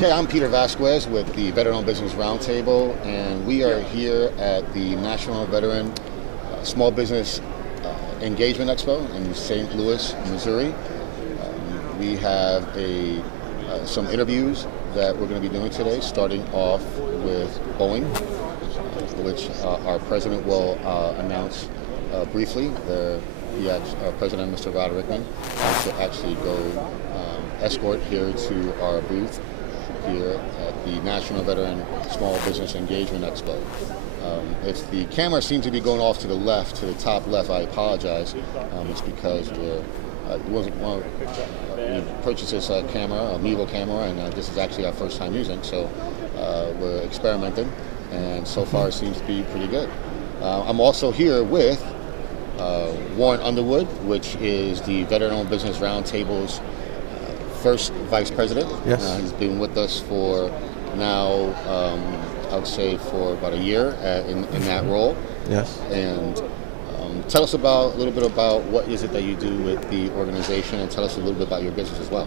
Okay, I'm Peter Vasquez with the Veteran-Owned Business Roundtable, and we are here at the National Veteran Small Business Engagement Expo in St. Louis, Missouri. We have some interviews that we're going to be doing today, starting off with Boeing, which our president will announce briefly. Our president, Mr. Roderickman, to actually go escort here to our booth here at the National Veteran Small Business Engagement Expo. If the camera seems to be going off to the left, to the top left, I apologize. It's because we purchased this camera, a Mevo camera, and this is actually our first time using, so we're experimenting, and so far it seems to be pretty good. I'm also here with Warren Underwood, which is the Veteran-Owned Business Roundtable's first vice president. Yes. He's been with us for now, I would say for about a year in that role. Yes. And tell us a little bit about what is it that you do with the organization, and tell us a little bit about your business as well.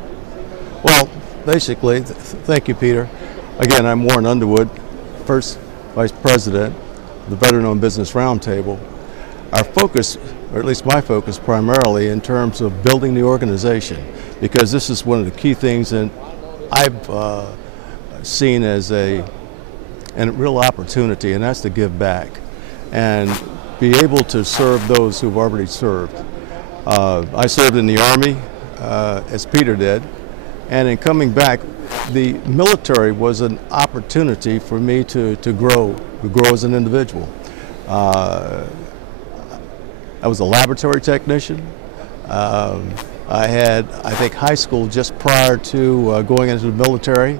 Well, basically, thank you, Peter. Again, I'm Warren Underwood, first vice president of the Veteran-Owned Business Roundtable. Our focus, or at least my focus primarily, in terms of building the organization, because this is one of the key things that I've seen as a real opportunity, and that's to give back and be able to serve those who've already served. I served in the Army, as Peter did, and in coming back, the military was an opportunity for me to grow as an individual. I was a laboratory technician. I had, I think, high school just prior to going into the military.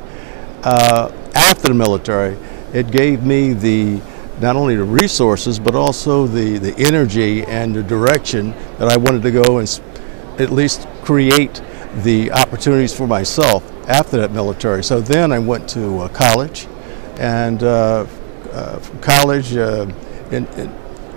After the military, it gave me not only the resources, but also the energy and the direction that I wanted to go and at least create the opportunities for myself after that military. So then I went to college, and from college,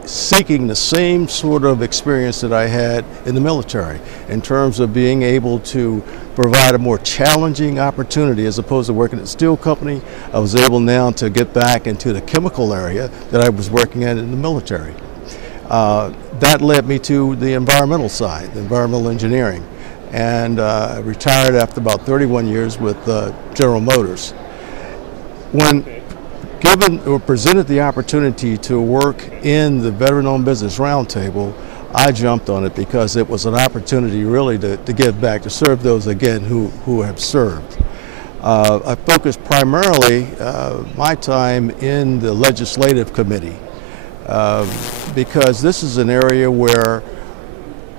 seeking the same sort of experience that I had in the military in terms of being able to provide a more challenging opportunity as opposed to working at a steel company. I was able now to get back into the chemical area that I was working at in the military. That led me to the environmental side, the environmental engineering, and I retired after about 31 years with General Motors. When given or presented the opportunity to work in the Veteran-Owned Business Roundtable, I jumped on it because it was an opportunity really to give back, to serve those again who have served. I focused primarily my time in the legislative committee because this is an area where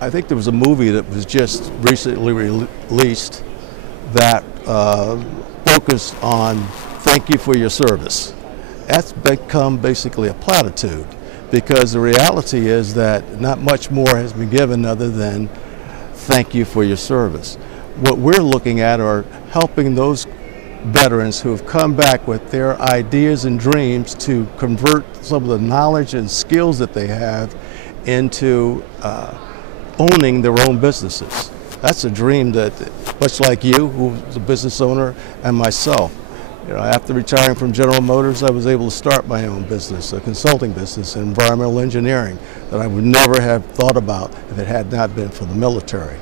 I think there was a movie that was just recently released that focused on thank you for your service. That's become basically a platitude, because the reality is that not much more has been given other than thank you for your service. What we're looking at are helping those veterans who have come back with their ideas and dreams to convert some of the knowledge and skills that they have into owning their own businesses. That's a dream that, much like you, who's a business owner, and myself, after retiring from General Motors, I was able to start my own business, a consulting business in environmental engineering that I would never have thought about if it had not been for the military.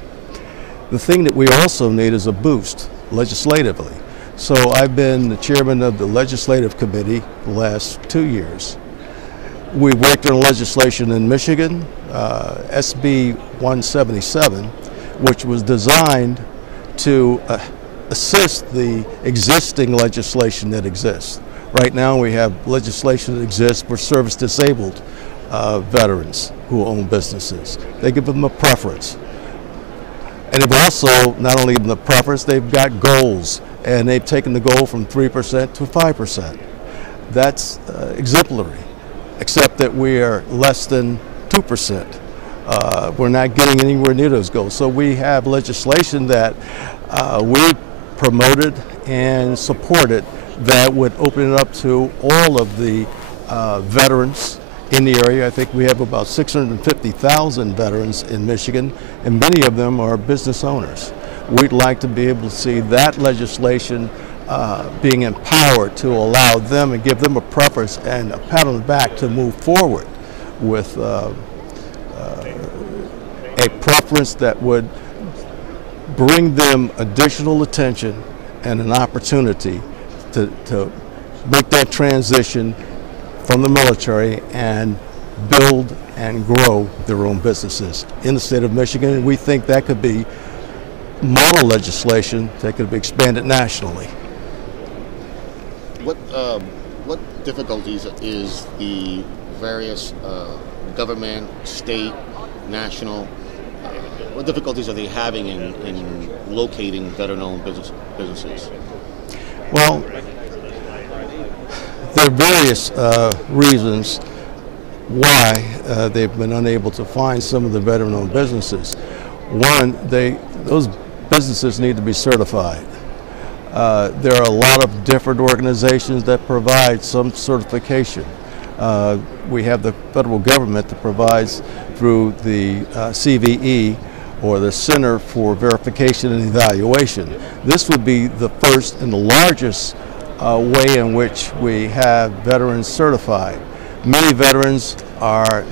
The thing that we also need is a boost legislatively. So I've been the chairman of the legislative committee the last 2 years. We worked on legislation in Michigan, SB 177, which was designed to assist the existing legislation that exists. Right now we have legislation that exists for service disabled veterans who own businesses. They give them a preference. And they've also not only given them the preference, they've got goals, and they've taken the goal from 3% to 5%. That's exemplary, except that we are less than 2%. We're not getting anywhere near those goals. So we have legislation that we promoted and supported that would open it up to all of the veterans in the area. I think we have about 650,000 veterans in Michigan, and many of them are business owners. We'd like to be able to see that legislation being empowered to allow them and give them a preference and a pat on the back to move forward with a preference that would bring them additional attention and an opportunity to make that transition from the military and build and grow their own businesses in the state of Michigan. And we think that could be model legislation that could be expanded nationally. What difficulties is the various government, state, national, what difficulties are they having in locating veteran-owned businesses? Well, there are various reasons why they've been unable to find some of the veteran-owned businesses. One, those businesses need to be certified. There are a lot of different organizations that provide some certification. We have the federal government that provides through the CVE, or the Center for Verification and Evaluation. This would be the first and the largest way in which we have veterans certified. Many veterans are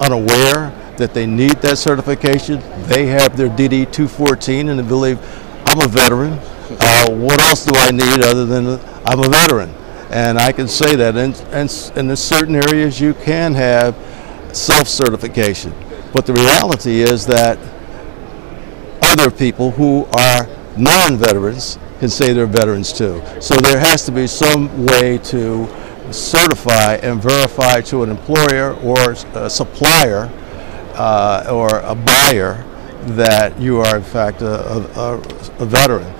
unaware that they need that certification. They have their DD 214 and they believe, I'm a veteran. What else do I need other than I'm a veteran? And I can say that in certain areas you can have self-certification. But the reality is that other people who are non-veterans can say they're veterans too. So there has to be some way to certify and verify to an employer or a supplier or a buyer that you are in fact a veteran.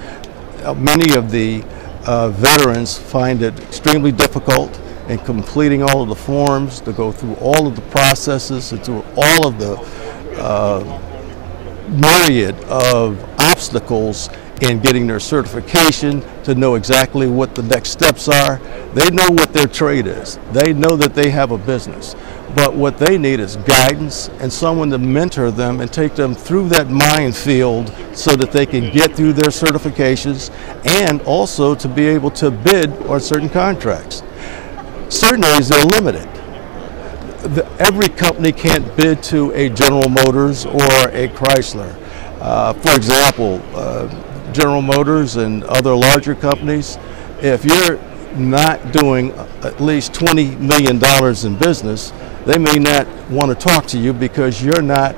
Many of the veterans find it extremely difficult in completing all of the forms, to go through all of the processes, and through all of the myriad of obstacles in getting their certification, to know exactly what the next steps are. They know what their trade is. They know that they have a business. But what they need is guidance and someone to mentor them and take them through that minefield so that they can get through their certifications and also to be able to bid on certain contracts. Certain areas they're limited. Every company can't bid to a General Motors or a Chrysler. For example, General Motors and other larger companies, if you're not doing at least $20 million in business, they may not want to talk to you because you're not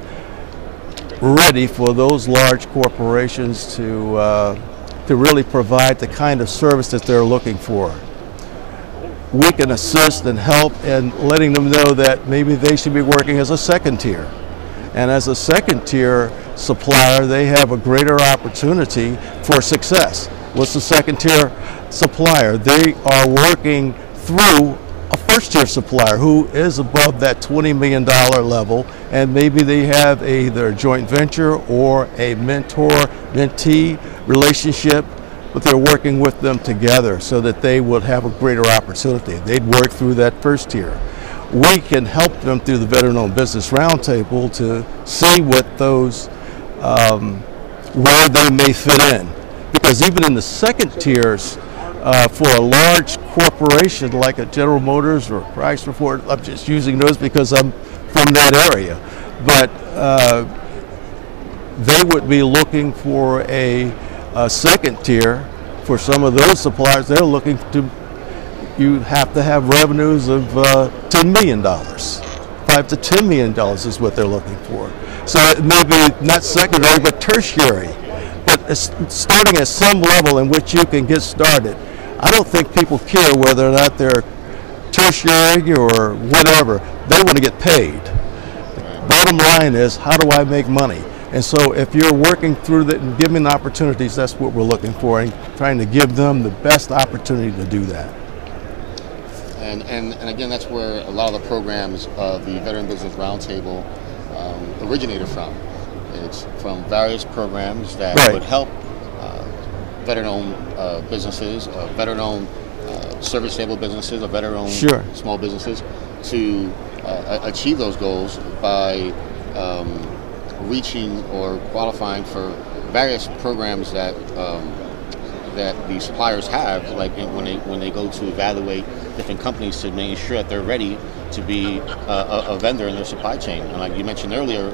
ready for those large corporations to really provide the kind of service that they're looking for. We can assist and help in letting them know that maybe they should be working as a second tier. And as a second tier supplier, they have a greater opportunity for success. What's the second tier supplier? They are working through a first tier supplier who is above that $20 million level, and maybe they have either a joint venture or a mentor-mentee relationship, but they're working with them together so that they would have a greater opportunity. They'd work through that first tier. We can help them through the Veteran-Owned Business Roundtable to see what those, where they may fit in. Because even in the second tiers, for a large corporation like a General Motors or Chrysler, Ford, I'm just using those because I'm from that area, but they would be looking for a second tier. For some of those suppliers, they're looking to, you have to have revenues of $10 million. $5 to $10 million is what they're looking for. So it may be not secondary, but tertiary. But it's starting at some level in which you can get started. I don't think people care whether or not they're tertiary or whatever. They want to get paid. Bottom line is, how do I make money? And so if you're working through that and giving opportunities, that's what we're looking for, and trying to give them the best opportunity to do that. And again, that's where a lot of the programs of the Veteran Business Roundtable originated from. It's from various programs that would help veteran-owned businesses, veteran-owned service-able businesses, or veteran-owned small businesses to achieve those goals by reaching or qualifying for various programs that that the suppliers have, like when they go to evaluate different companies to make sure that they're ready to be a vendor in their supply chain. And like you mentioned earlier,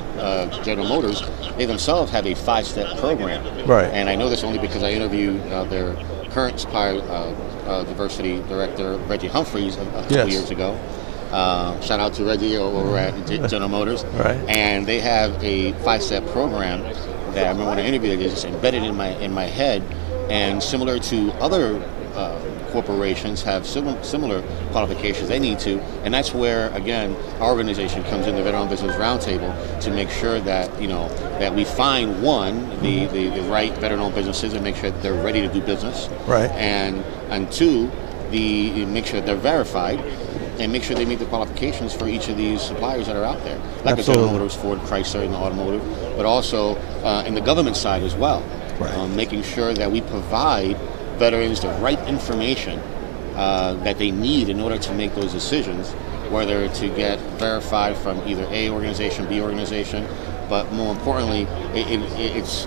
General Motors, they themselves have a 5-step program. Right. And I know this only because I interviewed their current supplier diversity director, Reggie Humphreys, a couple years ago. Shout out to Reggie over at General Motors. Right. And they have a 5-step program that I remember when I interviewed it, it's embedded in my head, and similar to other corporations have similar qualifications they need to, and that's where again our organization comes in, the Veteran Business Roundtable, to make sure that that we find the right veteran-owned businesses and make sure that they're ready to do business, right, and two, make sure that they're verified and make sure they meet the qualifications for each of these suppliers that are out there, like the General Motors, Ford, Chrysler, in the automotive, but also in the government side as well, right. Making sure that we provide veterans the right information that they need in order to make those decisions, whether to get verified from either A organization, B organization, but more importantly, it's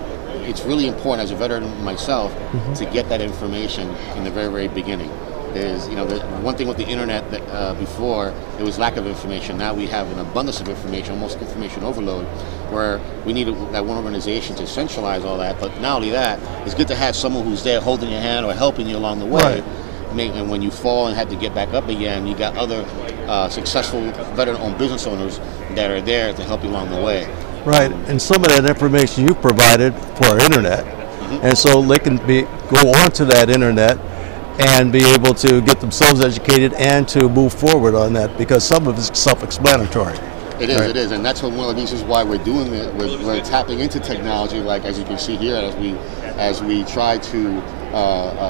really important as a veteran myself to get that information in the very, very beginning. Is the one thing with the internet that before it was lack of information. Now we have an abundance of information, almost information overload, where we need that one organization to centralize all that. But not only that, it's good to have someone who's there holding your hand or helping you along the way. Right. And when you fall and have to get back up again, you got other successful veteran-owned business owners that are there to help you along the way. Right, and some of that information you provided for our internet, and so they can go onto that internet and be able to get themselves educated and to move forward on that, because some of it's self-explanatory. It is, right? It is, and that's one of the reasons why we're doing it. We're tapping into technology, like as you can see here, as we try to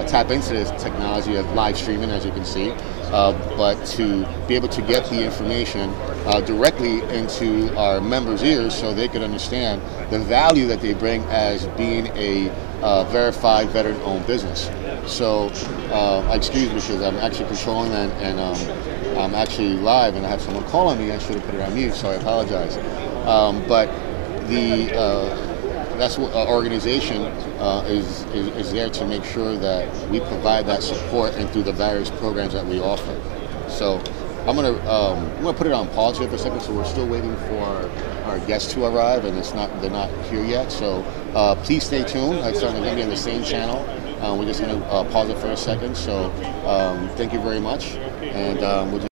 tap into this technology of live streaming, as you can see, but to be able to get the information directly into our members' ears so they can understand the value that they bring as being a verified veteran-owned business. So, excuse me, because I'm actually controlling that, and I'm actually live, and I have someone calling me. I should have put it on mute, so I apologize. But that's what our organization is there to make sure that we provide that support and through the various programs that we offer. So I'm gonna put it on pause here for a second. So we're still waiting for our guests to arrive, and they're not here yet. So please stay tuned. It's going to be on the same channel. We're just going to pause it for a second. So thank you very much, and we'll just